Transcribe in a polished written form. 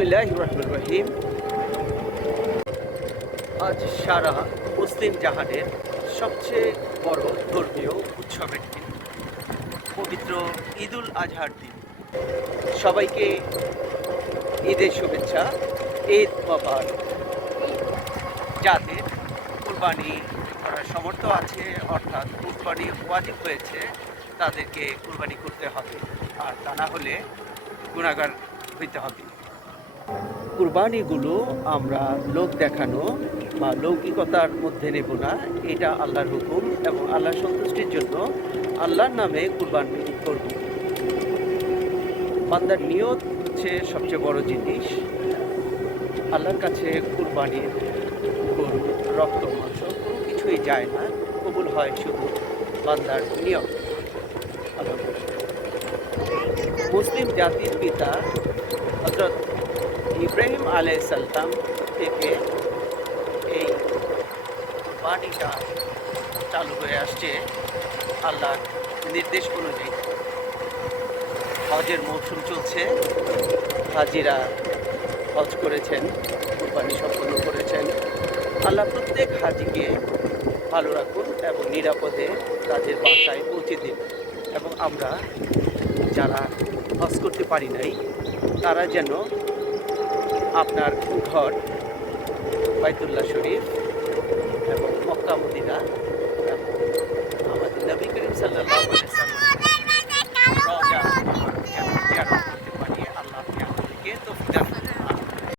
বিসমিল্লাহির রহমানির রহিম। আজ সারা মুসলিম জাহানের সবচেয়ে বড় ধর্মীয় উৎসবের দিন, পবিত্র ঈদুল আজহার দিন। সবাইকে ঈদের শুভেচ্ছা, ঈদ মোবারক। যাদের কুরবানি করার সামর্থ্য আছে, অর্থাৎ কুরবানি ওয়াজিব হয়েছে, তাদেরকে কুরবানি করতে হবে, আর তা না হলে গুনাহগার হইতে হবে। কুরবানিগুলো আমরা লোক দেখানো বা লৌকিকতার মধ্যে নেব না। এটা আল্লাহর হুকুম এবং আল্লাহর সন্তুষ্টির জন্য আল্লাহর নামে কুরবানি করব। বান্দার নিয়ত হচ্ছে সবচেয়ে বড় জিনিস। আল্লাহর কাছে কুরবানির গরু, রক্ত, মাংস কোনো কিছুই যায় না, কবুল হয় শুধু বান্দার নিয়ত। আল্লাহ মুসলিম জাতির পিতা হযরত ইব্রাহিম আলাইহিস সালাম থেকে এই বাণীটা চালু হয়ে আসছে আল্লাহর নির্দেশ অনুযায়ী। হজের মৌসুম চলছে, হাজিরা হজ করেছেন, কুরবানি সম্পন্ন করেছেন। আল্লাহ প্রত্যেক হাজিকে ভালো রাখুন এবং নিরাপদে তাদের বাসায় পৌঁছে দিন। এবং আমরা যারা হজ করতে পারি নাই, তারা যেন আপনার ঘর বাইতুল্লাহ শরীফ এবং মক্কা মদিনা এবং আমাদের নবী করিম সাল্লাল্লাহু আলাইহি ওয়াসাল্লাম